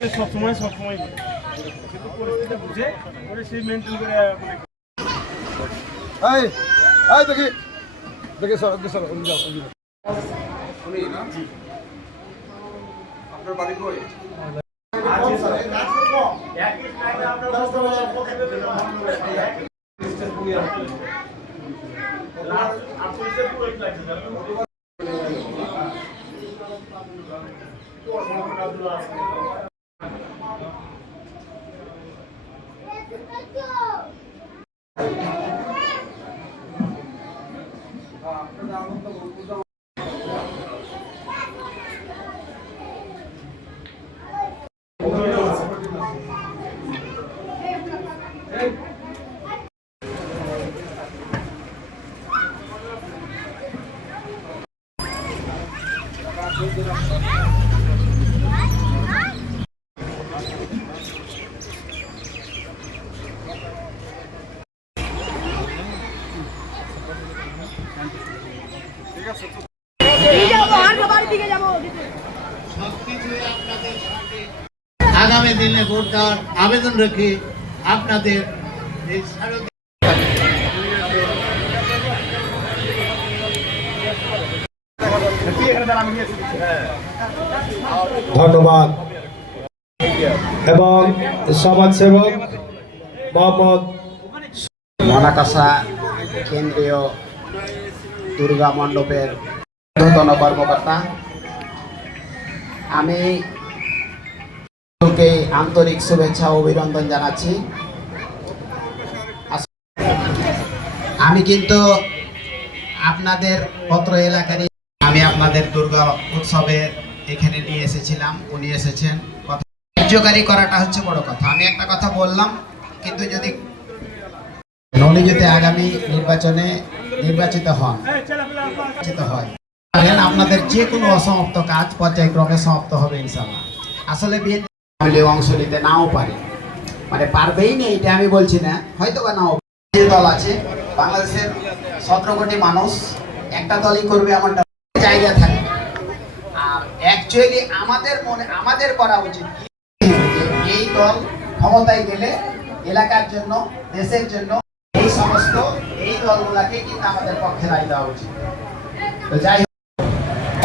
সবসময় সবসময়। কিন্তু পরিস্থিতি বুঝে করে সেই মেনটেন করে দেখি দেখি ওদিকে যাও ওদিকে যাও। যাব আর আগামী দিনে ভোট দেওয়ার আবেদন রেখে আপনাদের এই ধন্যবাদ। এবং সমাজসেবক মোহাম্মদ মনাকাসা কেন্দ্রীয় দুর্গা মণ্ডপের ঊর্ধ্বতন কর্মকর্তা। আমি আন্তরিক শুভেচ্ছা ও অভিনন্দন জানাচ্ছি। আমি কিন্তু আপনাদের পত্র এলাকারই আমি আপনাদের দুর্গা উৎসবে এখানে নিয়ে এসেছিলাম, উনি এসেছেন। কার্যকারী করাটা হচ্ছে বড় কথা। আমি একটা কথা বললাম, কিন্তু যদি ননি যদি আগামী নির্বাচনে নির্বাচিত হন হয় আপনাদের যে কোনো অসমাপ্ত কাজ পর্যায়ক্রমে সমাপ্ত হবে ইনশাল্লাহ আসলে বিএনপি অংশ নিতে নাও পারে। মানে পারবেই না, এটা আমি বলছি না হয়তো বা নাও যে দল আছে, বাংলাদেশের সতেরো কোটি মানুষ, একটা দলই করবে এমনটা জায়গা থাকে। আর অ্যাকচুয়ালি আমাদের মনে আমাদের করা উচিত এই দল ক্ষমতায় গেলে এলাকার জন্য, দেশের জন্য এই সমস্ত এই দলগুলাকে কিন্তু আমাদের পক্ষে রায় দেওয়া উচিত। তো যাই হোক,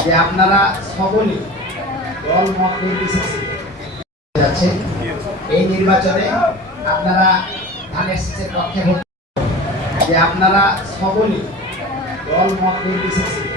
যে আপনারা সকলেই দল মত নির্বিশেষে যাচ্ছে এই নির্বাচনে আপনারা ধানের শীষের পক্ষে যে আপনারা সকলেই দল মত নির্বিশেষে